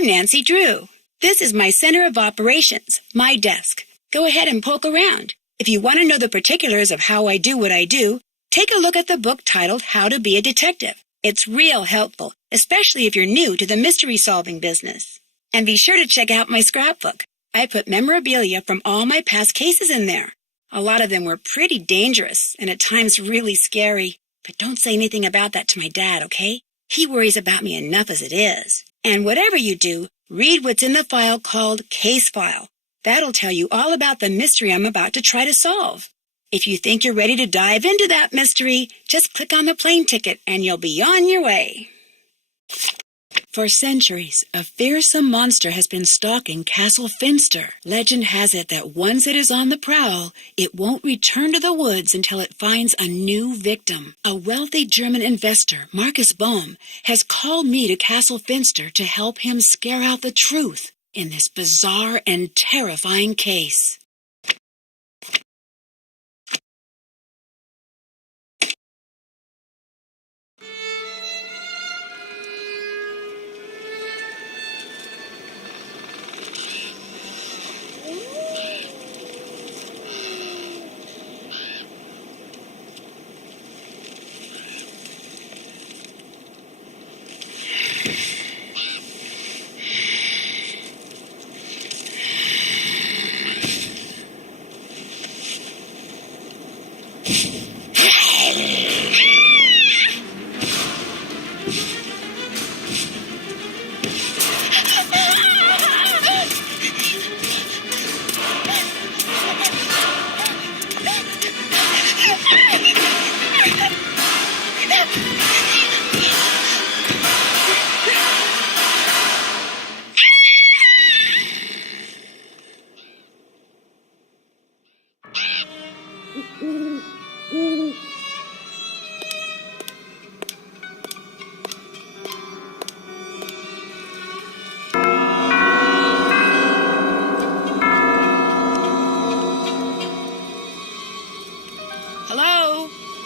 I'm Nancy Drew. This is my center of operations, my desk. Go ahead and poke around. If you want to know the particulars of how I do what I do, take a look at the book titled How to Be a Detective. It's real helpful, especially if you're new to the mystery-solving business. And be sure to check out my scrapbook. I put memorabilia from all my past cases in there. A lot of them were pretty dangerous and at times really scary. But don't say anything about that to my dad, okay? He worries about me enough as it is. And whatever you do, read what's in the file called Case File. That'll tell you all about the mystery I'm about to try to solve. If you think you're ready to dive into that mystery, just click on the plane ticket and you'll be on your way. For centuries, a fearsome monster has been stalking Castle Finster. Legend has it that once it is on the prowl, it won't return to the woods until it finds a new victim. A wealthy German investor, Marcus Bohm, has called me to Castle Finster to help him scare out the truth in this bizarre and terrifying case.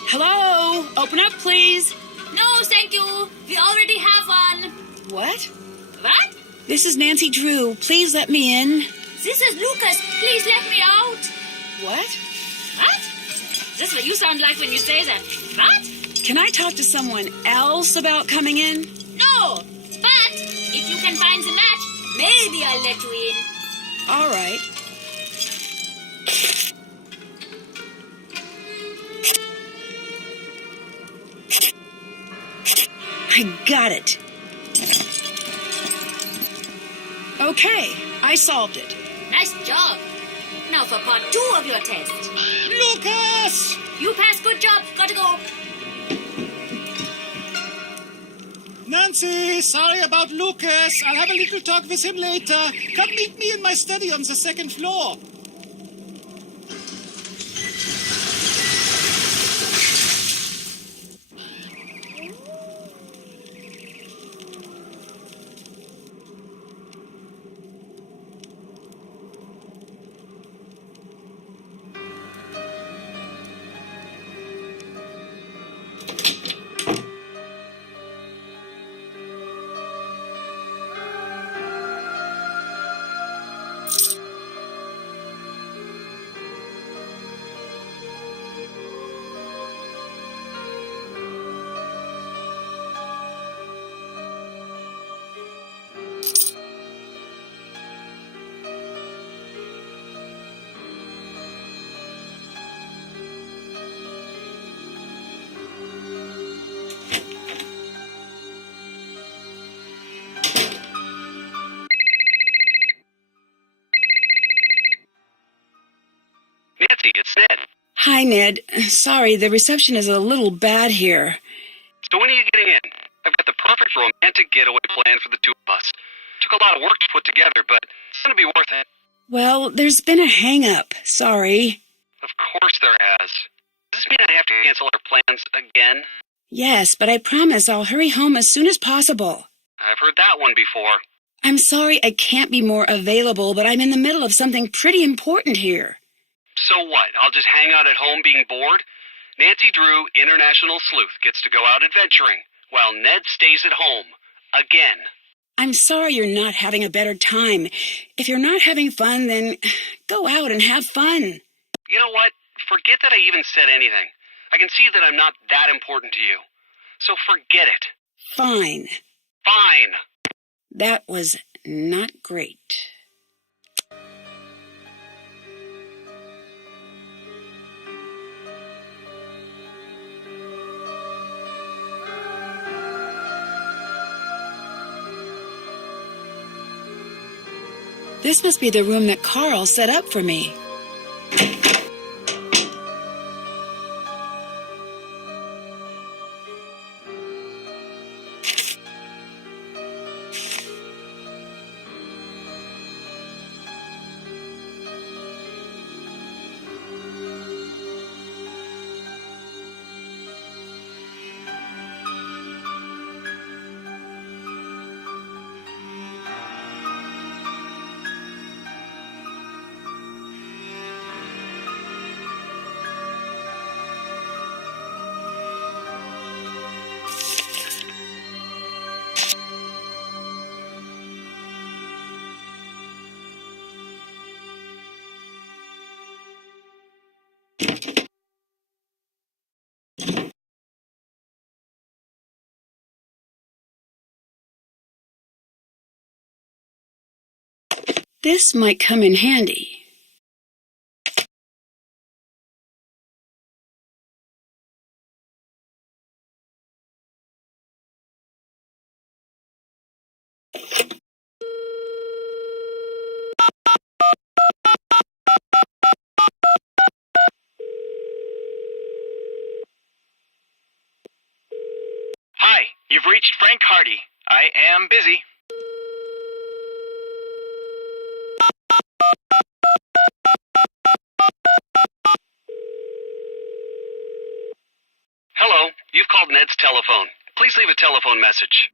Hello? Open up, please. No, thank you. We already have one. What? What? This is Nancy Drew. Please let me in. This is Lucas. Please let me out. What? What? This is what you sound like when you say that. What? Can I talk to someone else about coming in? No. But if you can find the match, maybe I'll let you in. All right. I got it. Okay, I solved it. Nice job. Now for part 2 of your test. Lucas! You passed. Good job. Gotta go. Nancy, sorry about Lucas. I'll have a little talk with him later. Come meet me in my study on the 2nd floor. Nancy, it's Ned. Hi, Ned. Sorry, the reception is a little bad here. So when are you getting in? I've got the perfect romantic getaway plan for the two of us. Took a lot of work to put together, but it's going to be worth it. Well, there's been a hang-up. Sorry. Of course there has. Does this mean I have to cancel our plans again? Yes, but I promise I'll hurry home as soon as possible. I've heard that one before. I'm sorry I can't be more available, but I'm in the middle of something pretty important here. So what? I'll just hang out at home being bored? Nancy Drew, International Sleuth, gets to go out adventuring, while Ned stays at home. Again. I'm sorry you're not having a better time. If you're not having fun, then go out and have fun. You know what? Forget that I even said anything. I can see that I'm not that important to you. So forget it. Fine. Fine. That was not great. This must be the room that Carl set up for me. This might come in handy. Hi, you've reached Frank Hardy. I am busy. Hello, you've called Ned's telephone. Please leave a telephone message.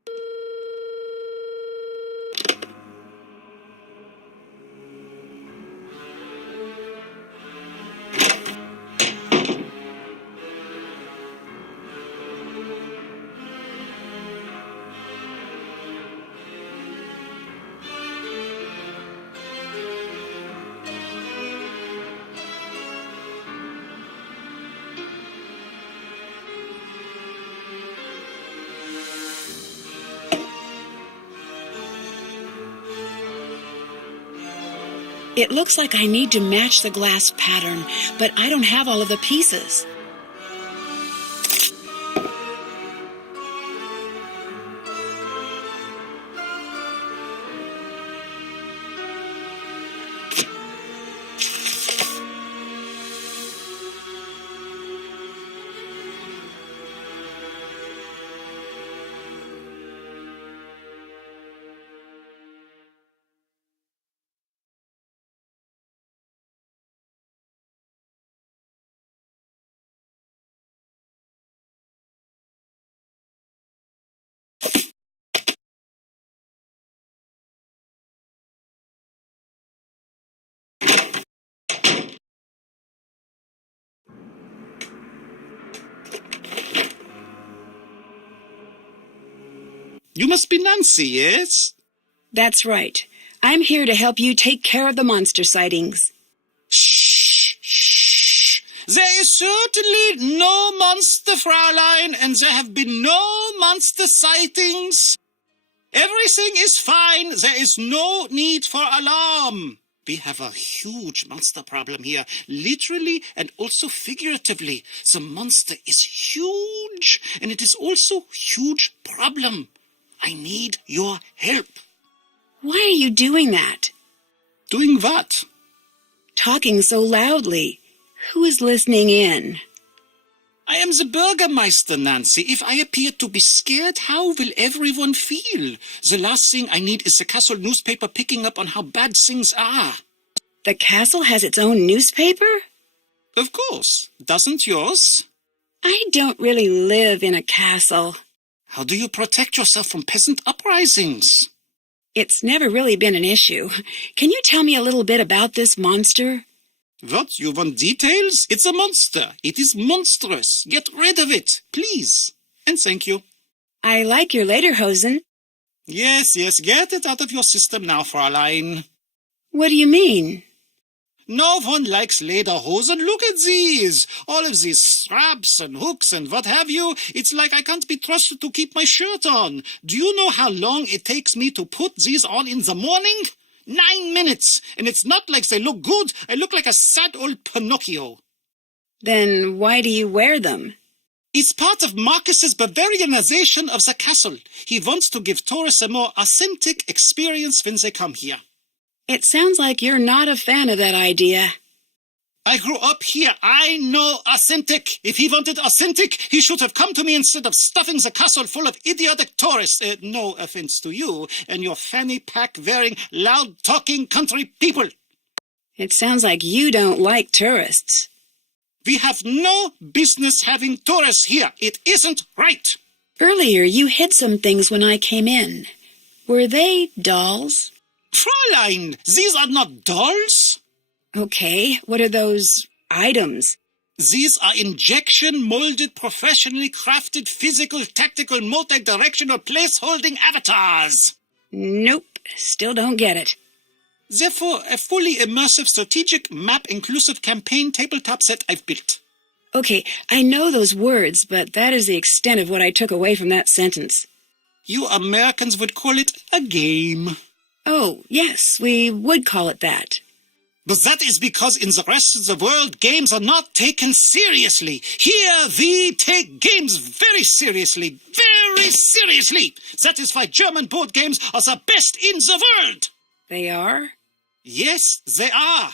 It looks like I need to match the glass pattern, but I don't have all of the pieces. You must be Nancy, yes? That's right. I'm here to help you take care of the monster sightings. Shh, shh. There is certainly no monster, Fraulein, and there have been no monster sightings. Everything is fine. There is no need for alarm. We have a huge monster problem here, literally and also figuratively. The monster is huge, and it is also a huge problem. I need your help. Why are you doing that? Doing what? Talking so loudly. Who is listening in? I am the Bürgermeister, Nancy. If I appear to be scared, how will everyone feel? The last thing I need is the castle newspaper picking up on how bad things are. The castle has its own newspaper? Of course. Doesn't yours? I don't really live in a castle. How do you protect yourself from peasant uprisings? It's never really been an issue. Can you tell me a little bit about this monster? What? You want details? It's a monster. It is monstrous. Get rid of it, please. And thank you. I like your lederhosen. Yes, get it out of your system now, Fräulein. What do you mean? No one likes lederhosen. Look at these. All of these straps and hooks and what have you. It's like I can't be trusted to keep my shirt on. Do you know how long it takes me to put these on in the morning? 9 minutes. And it's not like they look good. I look like a sad old Pinocchio. Then why do you wear them? It's part of Marcus's Bavarianization of the castle. He wants to give tourists a more authentic experience when they come here. It sounds like you're not a fan of that idea. I grew up here. I know authentic. If he wanted authentic, he should have come to me instead of stuffing the castle full of idiotic tourists. No offense to you and your fanny pack wearing, loud talking country people. It sounds like you don't like tourists. We have no business having tourists here. It isn't right. Earlier you hid some things when I came in. Were they dolls? Fräulein, these are not dolls. Okay, what are those items? These are injection-molded, professionally crafted, physical, tactical, multi-directional place-holding avatars. Nope, still don't get it. Therefore, a fully immersive, strategic, map-inclusive campaign tabletop set I've built. Okay, I know those words, but that is the extent of what I took away from that sentence. You Americans would call it a game. Oh, yes, we would call it that. But that is because in the rest of the world, games are not taken seriously. Here, we take games very seriously. Very seriously. That is why German board games are the best in the world. They are? Yes, they are.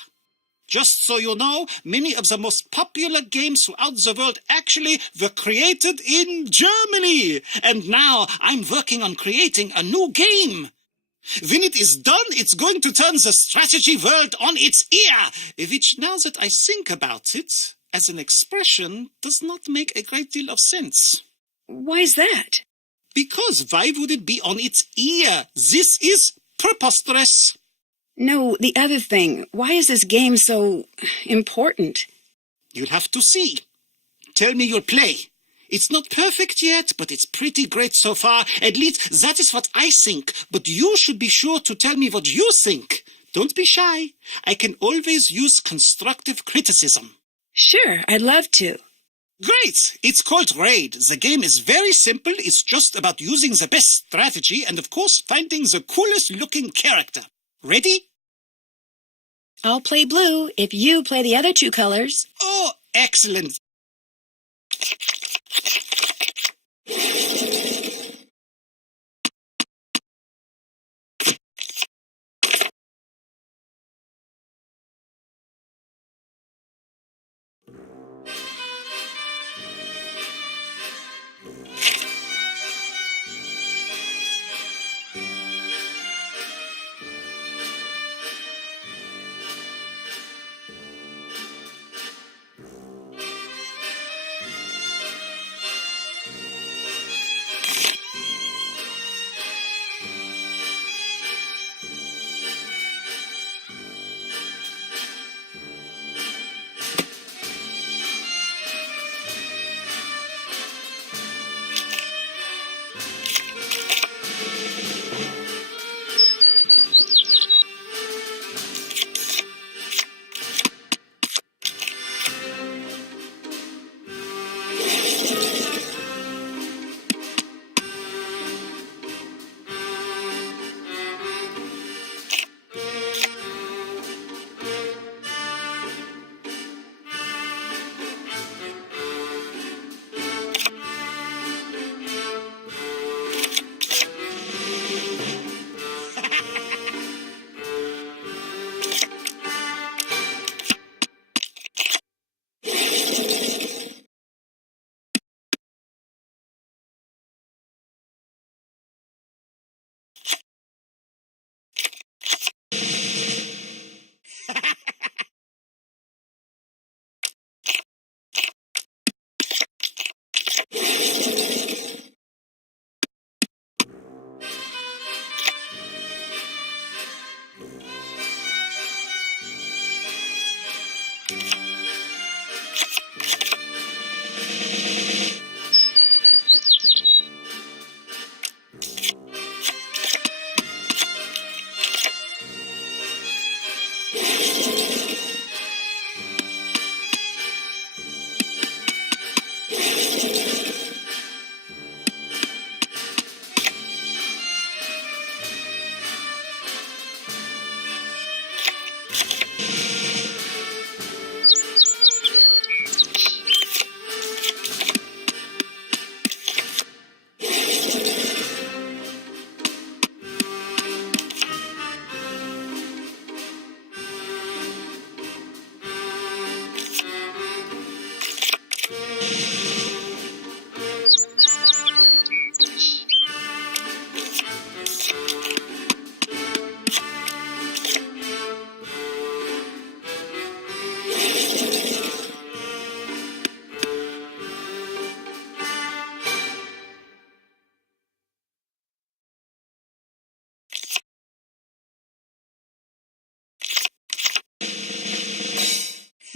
Just so you know, many of the most popular games throughout the world actually were created in Germany. And now I'm working on creating a new game. When it is done, it's going to turn the strategy world on its ear, which, now that I think about it, as an expression, does not make a great deal of sense. Why's that? Because why would it be on its ear? This is preposterous. No, the other thing. Why is this game so important? You'll have to see. Tell me you'll play. It's not perfect yet, but it's pretty great so far. At least that is what I think. But you should be sure to tell me what you think. Don't be shy. I can always use constructive criticism. Sure, I'd love to. Great! It's called Raid. The game is very simple. It's just about using the best strategy and, of course, finding the coolest looking character. Ready? I'll play blue if you play the other two colors. Oh, excellent.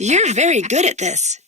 You're very good at this.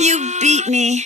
You beat me.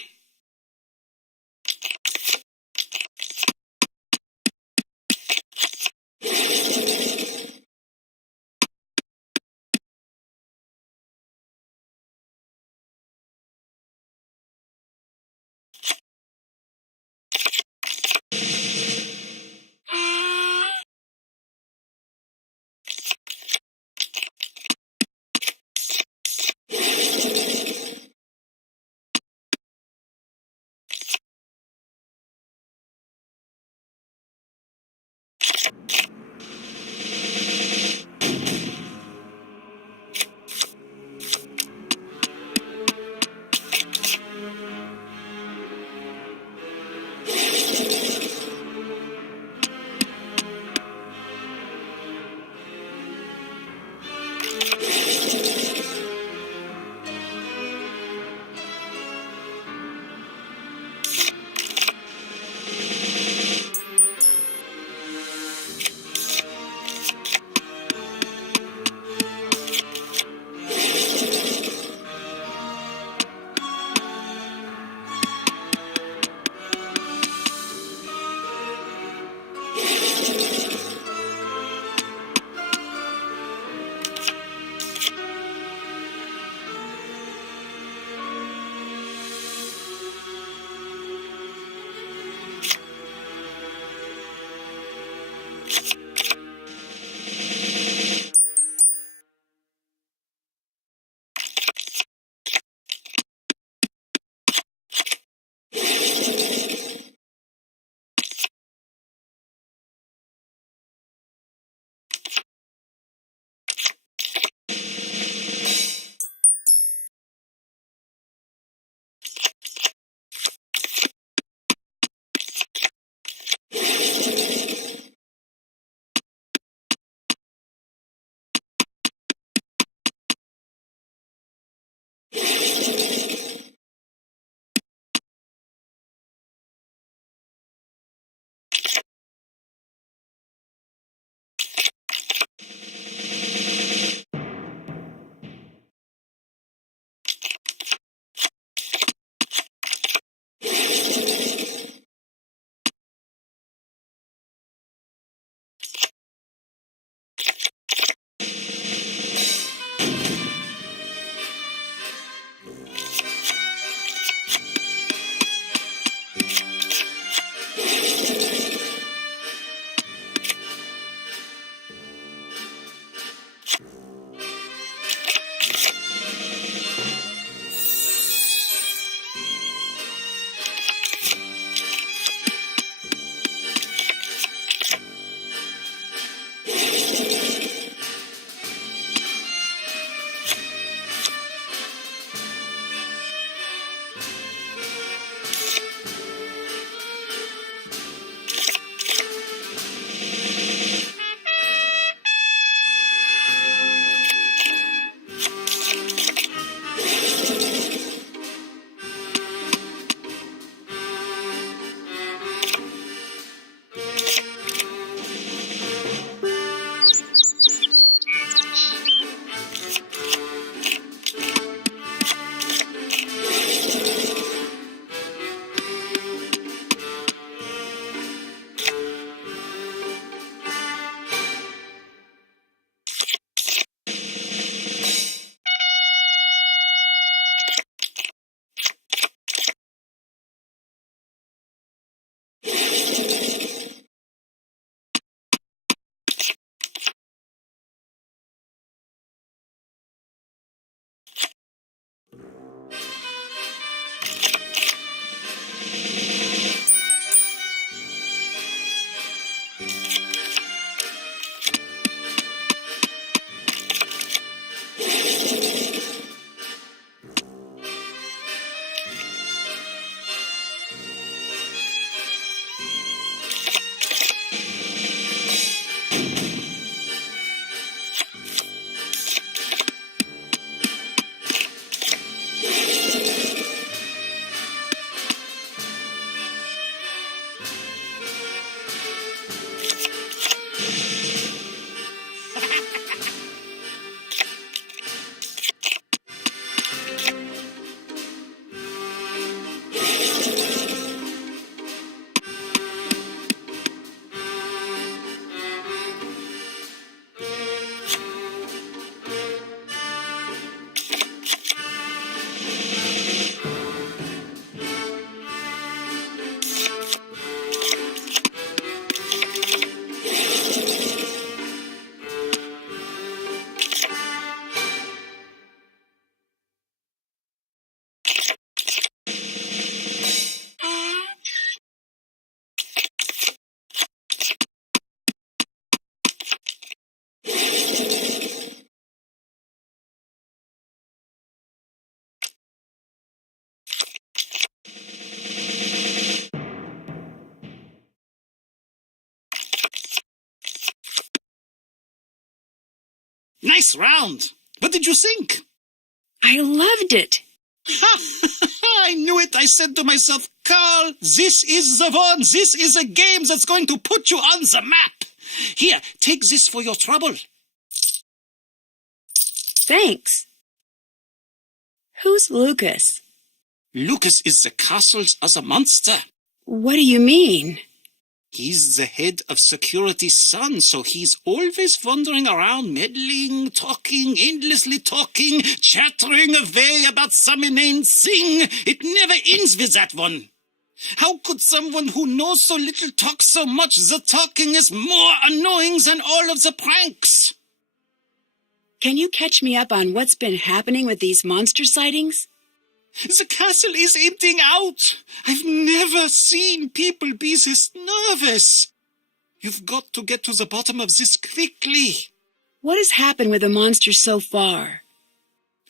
Nice round. What did you think? I loved it. I knew it. I said to myself, Carl, this is the one. This is a game that's going to put you on the map. Here, take this for your trouble. Thanks. Who's Lucas? Lucas is the castle's other monster. What do you mean? He's the head of security's son, so he's always wandering around, meddling, talking, endlessly talking, chattering away about some inane thing. It never ends with that one. How could someone who knows so little talk so much? The talking is more annoying than all of the pranks. Can you catch me up on what's been happening with these monster sightings? The castle is emptying out. I've never seen people be this nervous. You've got to get to the bottom of this quickly. What has happened with the monsters so far?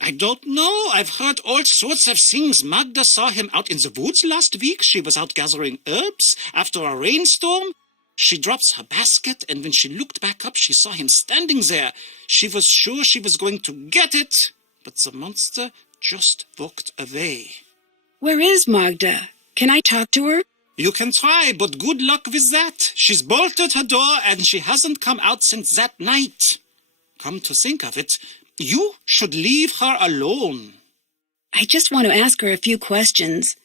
I don't know. I've heard all sorts of things. Magda saw him out in the woods last week. She was out gathering herbs after a rainstorm. She drops her basket, and when she looked back up, she saw him standing there. She was sure she was going to get it, but the monster just walked away. Where is Magda? Can I talk to her? You can try, but good luck with that. She's bolted her door, and she hasn't come out since that night. Come to think of it, you should leave her alone. I just want to ask her a few questions.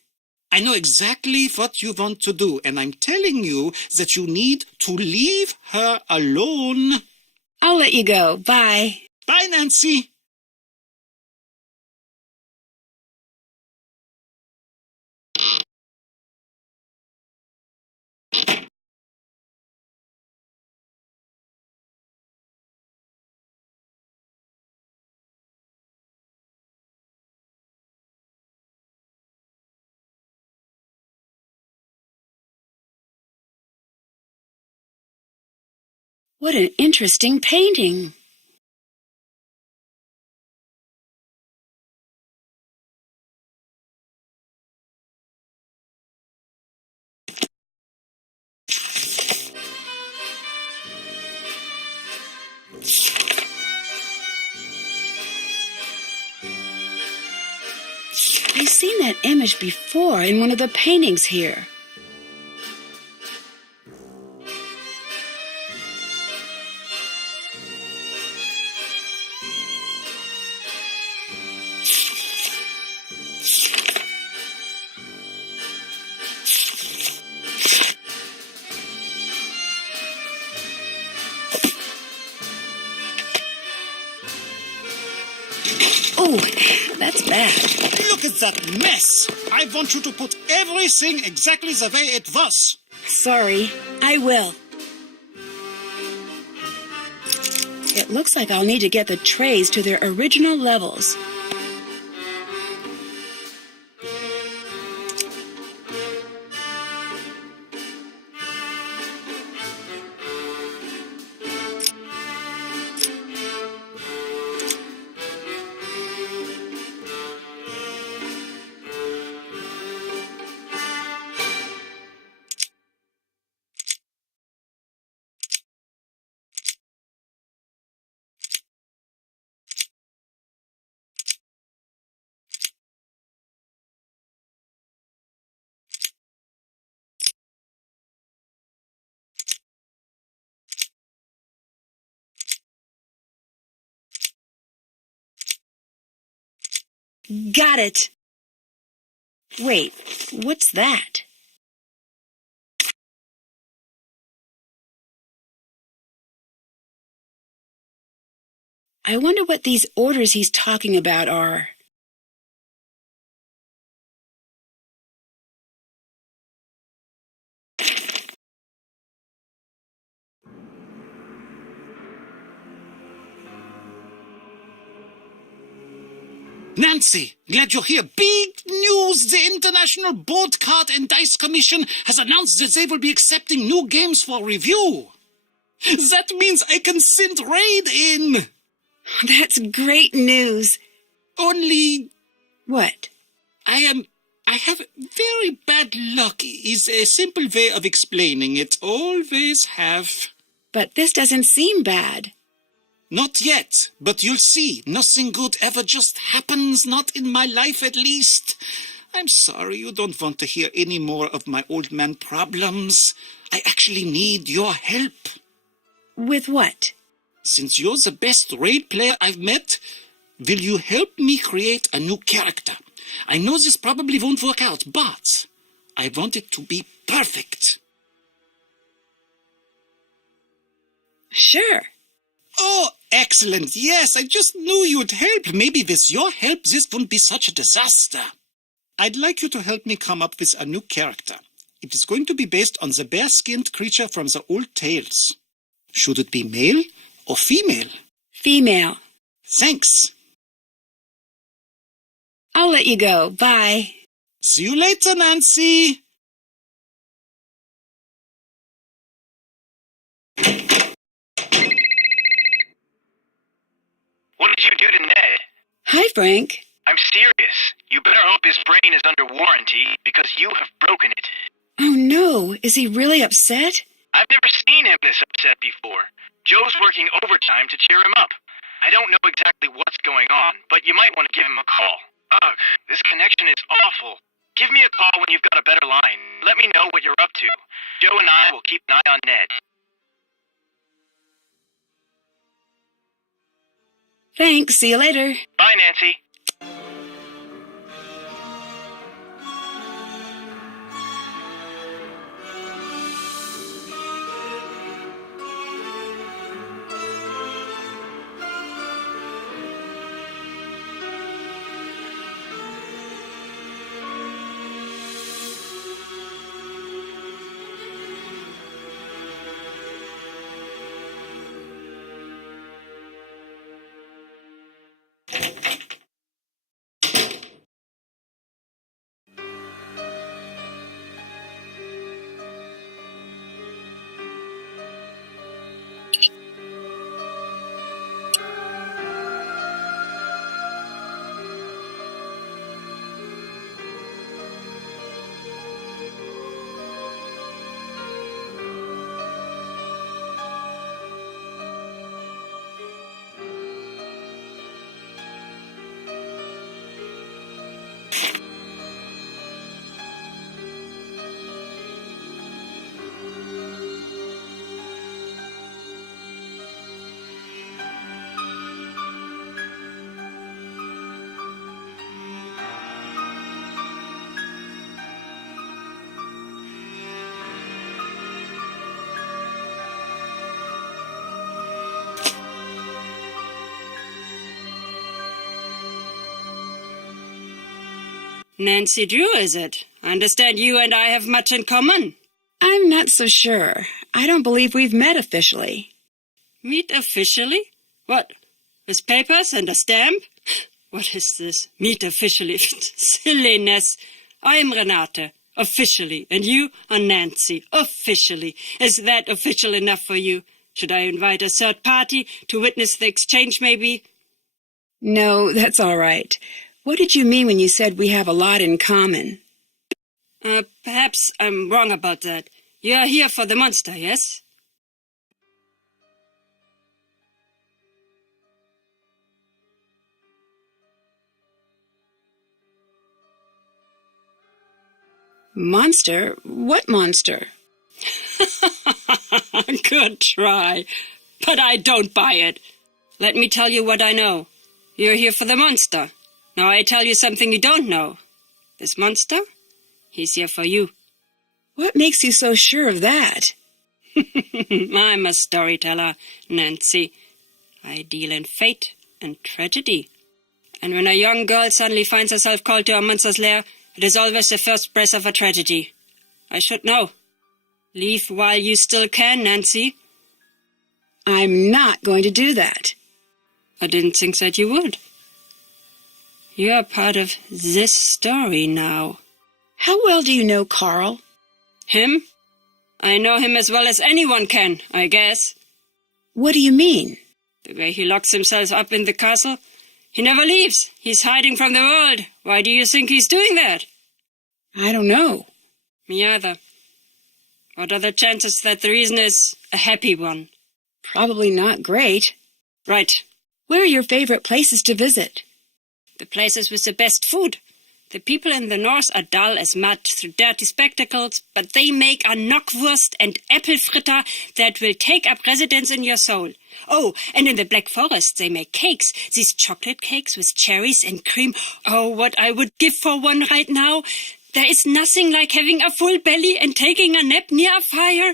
I know exactly what you want to do, and I'm telling you that you need to leave her alone. I'll let you go. Bye. Bye, Nancy. What an interesting painting. I've seen that image before in one of the paintings here. Oh, that's bad. Look at that mess. I want you to put everything exactly the way it was. Sorry, I will. It looks like I'll need to get the trays to their original levels. Got it. Wait, what's that? I wonder what these orders he's talking about are. Nancy, glad you're here. Big news! The International Board Card and Dice Commission has announced that they will be accepting new games for review. That means I can send Raid in. That's great news. Only What? I have very bad luck is a simple way of explaining it. Always have. But this doesn't seem bad. Not yet, but you'll see. Nothing good ever just happens, not in my life at least. I'm sorry you don't want to hear any more of my old man problems. I actually need your help. With what? Since you're the best raid player I've met, will you help me create a new character? I know this probably won't work out, but I want it to be perfect. Sure. Oh, excellent. Yes, I just knew you'd help. Maybe with your help, this wouldn't be such a disaster. I'd like you to help me come up with a new character. It is going to be based on the bear-skinned creature from the old tales. Should it be male or female? Female. Thanks. I'll let you go. Bye. See you later, Nancy. What did you do to Ned? Hi, Frank. I'm serious. You better hope his brain is under warranty because you have broken it. Oh, no. Is he really upset? I've never seen him this upset before. Joe's working overtime to cheer him up. I don't know exactly what's going on, but you might want to give him a call. Ugh, this connection is awful. Give me a call when you've got a better line. Let me know what you're up to. Joe and I will keep an eye on Ned. Thanks. See you later. Bye, Nancy. Nancy Drew, is it? I understand you and I have much in common. I'm not so sure. I don't believe we've met officially. Meet officially? What? With papers and a stamp? What is this? Meet officially? Silliness. I'm Renate. Officially. And you are Nancy. Officially. Is that official enough for you? Should I invite a third party to witness the exchange, maybe? No, that's all right. What did you mean when you said we have a lot in common? Perhaps I'm wrong about that. You are here for the monster, yes? Monster? What monster? Good try. But I don't buy it. Let me tell you what I know. You're here for the monster. Now I tell you something you don't know. This monster? He's here for you. What makes you so sure of that? I'm a storyteller, Nancy. I deal in fate and tragedy. And when a young girl suddenly finds herself called to a monster's lair, it is always the first breath of a tragedy. I should know. Leave while you still can, Nancy. I'm not going to do that. I didn't think that you would. You are part of this story now. How well do you know Carl? Him? I know him as well as anyone can, I guess. What do you mean? The way he locks himself up in the castle. He never leaves. He's hiding from the world. Why do you think he's doing that? I don't know. Me either. What are the chances that the reason is a happy one? Probably not great. Right. Where are your favorite places to visit? The places with the best food. The people in the north are dull as mud through dirty spectacles, but they make a knockwurst and apple fritter that will take up residence in your soul. Oh, and in the Black Forest they make cakes, these chocolate cakes with cherries and cream. Oh, what I would give for one right now. There is nothing like having a full belly and taking a nap near a fire.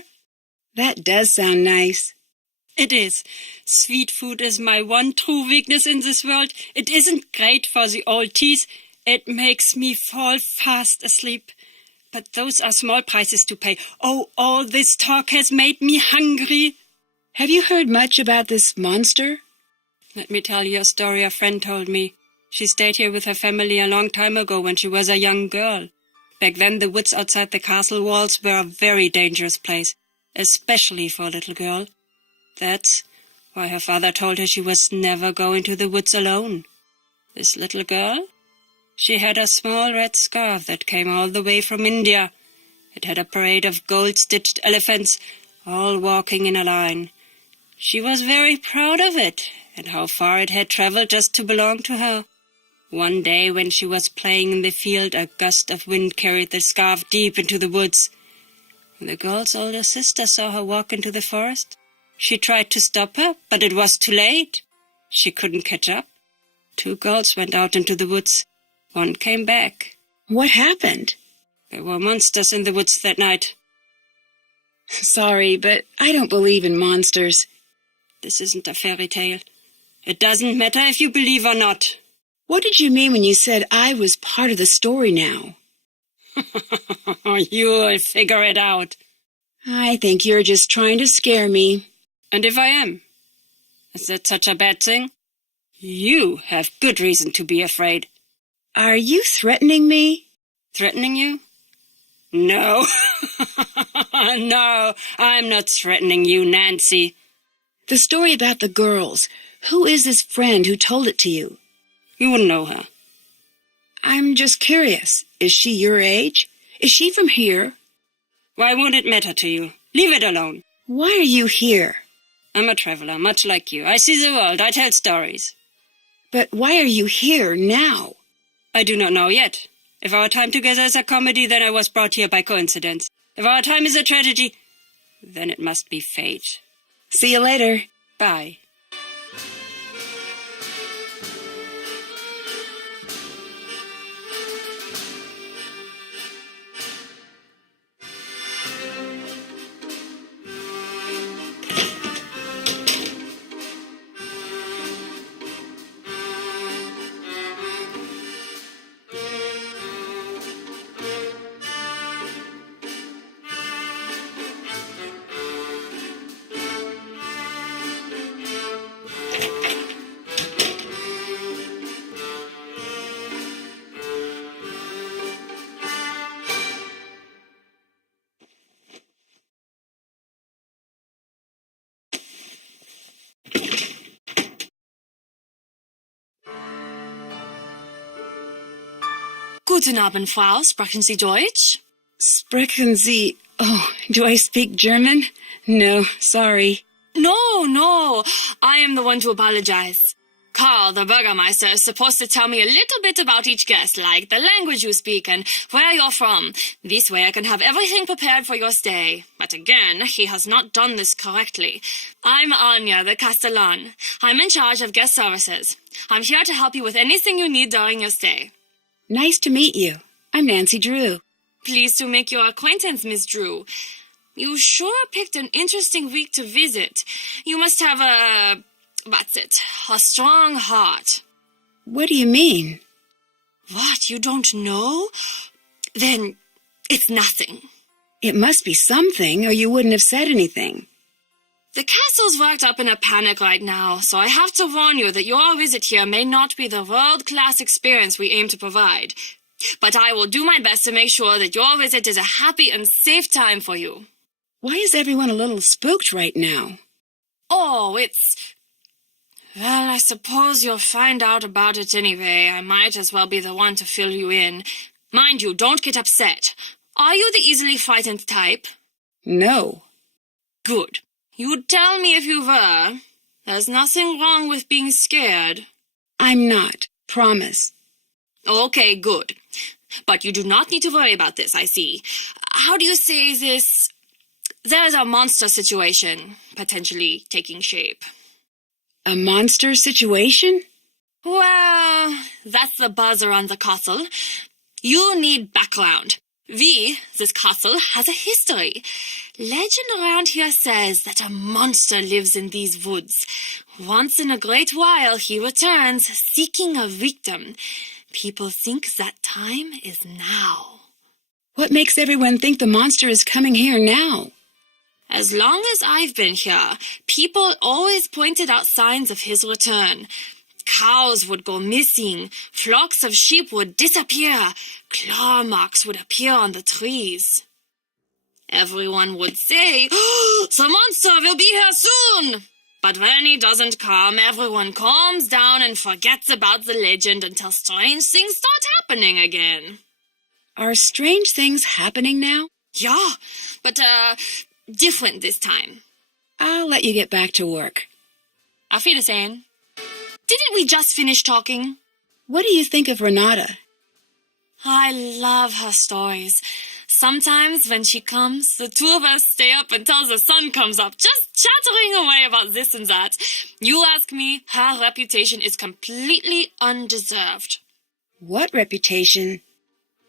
That does sound nice. It is. Sweet food is my one true weakness in this world. It isn't great for the old teeth. It makes me fall fast asleep. But those are small prices to pay. Oh, all this talk has made me hungry. Have you heard much about this monster? Let me tell you a story a friend told me. She stayed here with her family a long time ago when she was a young girl. Back then the woods outside the castle walls were a very dangerous place, especially for a little girl. That's why her father told her she was never going to the woods alone. This little girl? She had a small red scarf that came all the way from India. It had a parade of gold-stitched elephants, all walking in a line. She was very proud of it, and how far it had traveled just to belong to her. One day when she was playing in the field, a gust of wind carried the scarf deep into the woods. When the girl's older sister saw her walk into the forest, she tried to stop her, but it was too late. She couldn't catch up. 2 girls went out into the woods. One came back. What happened? There were monsters in the woods that night. Sorry, but I don't believe in monsters. This isn't a fairy tale. It doesn't matter if you believe or not. What did you mean when you said I was part of the story now? You'll figure it out. I think you're just trying to scare me. And if I am? Is that such a bad thing? You have good reason to be afraid. Are you threatening me? Threatening you? No. No, I'm not threatening you, Nancy. The story about the girls. Who is this friend who told it to you? You wouldn't know her. I'm just curious. Is she your age? Is she from here? Why won't it matter to you? Leave it alone. Why are you here? I'm a traveler, much like you. I see the world. I tell stories. But why are you here now? I do not know yet. If our time together is a comedy, then I was brought here by coincidence. If our time is a tragedy, then it must be fate. See you later. Bye. Guten Abend, Frau. Sprechen Sie Deutsch? Sprechen Sie... Oh, do I speak German? No, sorry. No. I am the one to apologize. Carl, the Burgermeister, is supposed to tell me a little bit about each guest, like the language you speak and where you're from. This way I can have everything prepared for your stay. But again, he has not done this correctly. I'm Anya, the Castellan. I'm in charge of guest services. I'm here to help you with anything you need during your stay. Nice to meet you. I'm Nancy Drew. Pleased to make your acquaintance, Miss Drew. You sure picked an interesting week to visit. You must have a strong heart. What do you mean? What, you don't know? Then it's nothing. It must be something, or you wouldn't have said anything. The castle's worked up in a panic right now, so I have to warn you that your visit here may not be the world-class experience we aim to provide. But I will do my best to make sure that your visit is a happy and safe time for you. Why is everyone a little spooked right now? Oh, well, I suppose you'll find out about it anyway. I might as well be the one to fill you in. Mind you, don't get upset. Are you the easily frightened type? No. Good. You'd tell me if you were. There's nothing wrong with being scared. I'm not. Promise. Okay, good. But you do not need to worry about this, I see. How do you say this? There's a monster situation potentially taking shape. A monster situation? Well, that's the buzz around the castle. You need background. This castle, has a history. Legend around here says that a monster lives in these woods. Once in a great while, he returns, seeking a victim. People think that time is now. What makes everyone think the monster is coming here now? As long as I've been here, people always pointed out signs of his return. Cows would go missing, flocks of sheep would disappear, claw marks would appear on the trees. Everyone would say, "Oh, the monster will be here soon!" But when he doesn't come, everyone calms down and forgets about the legend until strange things start happening again. Are strange things happening now? Yeah, but different this time. I'll let you get back to work. Auf Wiedersehen. Didn't we just finish talking? What do you think of Renata? I love her stories. Sometimes when she comes, the two of us stay up until the sun comes up, just chattering away about this and that. You ask me, her reputation is completely undeserved. What reputation?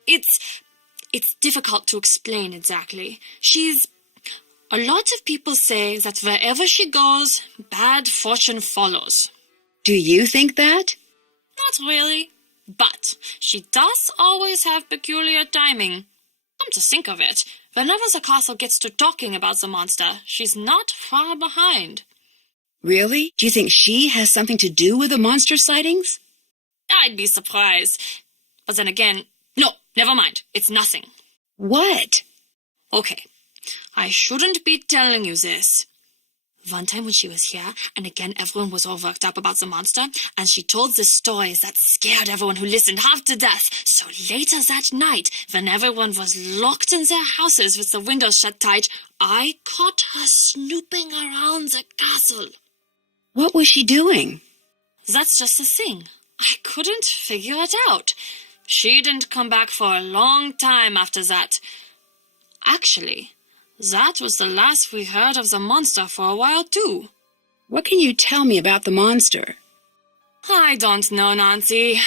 It's difficult to explain exactly. A lot of people say that wherever she goes, bad fortune follows. Do you think that? Not really. But she does always have peculiar timing. Come to think of it, whenever the castle gets to talking about the monster, she's not far behind. Really? Do you think she has something to do with the monster sightings? I'd be surprised. But then again, no, never mind. It's nothing. What? Okay, I shouldn't be telling you this. One time when she was here, and again everyone was all worked up about the monster, and she told the stories that scared everyone who listened half to death. So later that night, when everyone was locked in their houses with the windows shut tight, I caught her snooping around the castle. What was she doing? That's just the thing. I couldn't figure it out. She didn't come back for a long time after that. Actually, that was the last we heard of the monster for a while, too. What can you tell me about the monster? I don't know, Nancy.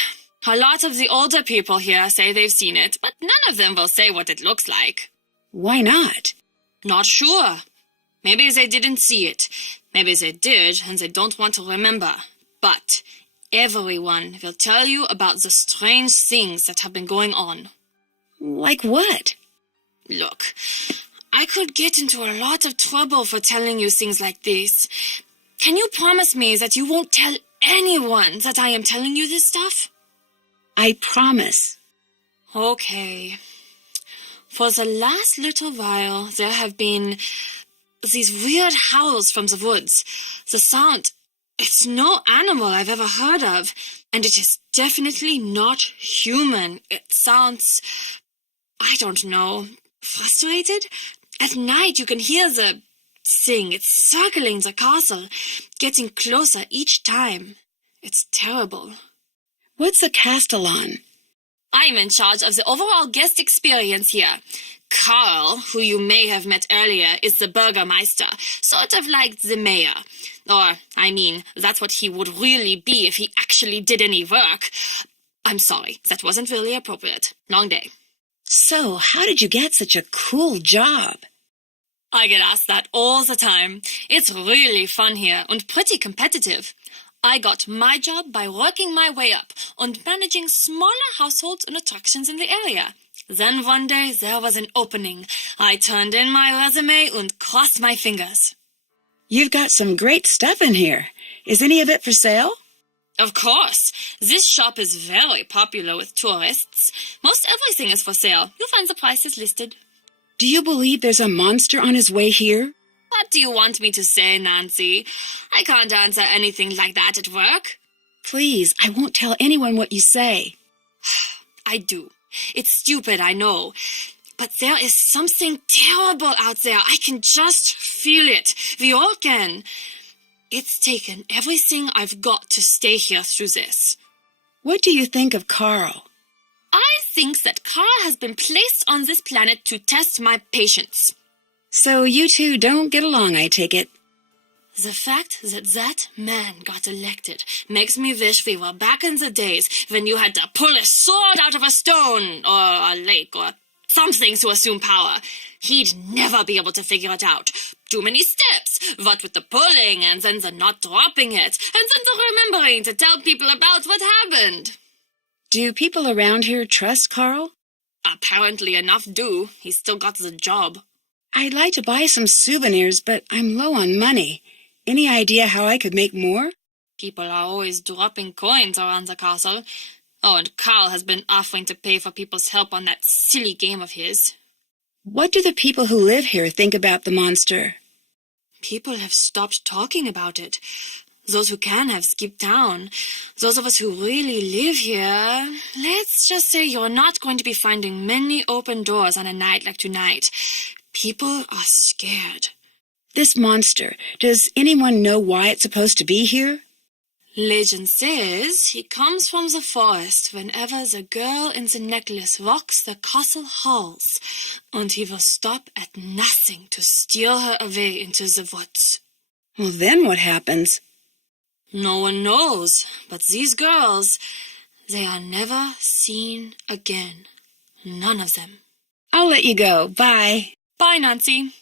A lot of the older people here say they've seen it, but none of them will say what it looks like. Why not? Not sure. Maybe they didn't see it. Maybe they did, and they don't want to remember. But everyone will tell you about the strange things that have been going on. Like what? Look, I could get into a lot of trouble for telling you things like this. Can you promise me that you won't tell anyone that I am telling you this stuff? I promise. Okay. For the last little while, there have been these weird howls from the woods. The sound, it's no animal I've ever heard of, and it is definitely not human. It sounds, I don't know, frustrated? At night you can hear the thing. It's circling the castle, getting closer each time. It's terrible. What's a castellan? I'm in charge of the overall guest experience here. Carl, who you may have met earlier, is the Burgermeister, sort of like the mayor. Or, I mean, that's what he would really be if he actually did any work. I'm sorry, that wasn't really appropriate. Long day. So, how did you get such a cool job? I get asked that all the time. It's really fun here and pretty competitive. I got my job by working my way up and managing smaller households and attractions in the area. Then one day there was an opening. I turned in my resume and crossed my fingers. You've got some great stuff in here. Is any of it for sale? Of course. This shop is very popular with tourists. Most everything is for sale. You'll find the prices listed. Do you believe there's a monster on his way here? What do you want me to say, Nancy? I can't answer anything like that at work. Please, I won't tell anyone what you say. I do. It's stupid, I know. But there is something terrible out there. I can just feel it. We all can. It's taken everything I've got to stay here through this. What do you think of Carl? I think that Carl has been placed on this planet to test my patience. So you two don't get along, I take it. The fact that that man got elected makes me wish we were back in the days when you had to pull a sword out of a stone or a lake or something to assume power. He'd never be able to figure it out. Too many steps, what with the pulling and then the not dropping it, and then the remembering to tell people about what happened. Do people around here trust Carl? Apparently enough do. He's still got the job. I'd like to buy some souvenirs, but I'm low on money. Any idea how I could make more? People are always dropping coins around the castle. Oh, and Carl has been offering to pay for people's help on that silly game of his. What do the people who live here think about the monster? People have stopped talking about it. Those who can have skipped town. Those of us who really live here, let's just say you're not going to be finding many open doors on a night like tonight. People are scared. This monster, does anyone know why it's supposed to be here? Legend says he comes from the forest whenever the girl in the necklace walks the castle halls, and he will stop at nothing to steal her away into the woods. Well, then what happens? No one knows, but these girls, they are never seen again. None of them. I'll let you go. Bye. Bye, Nancy.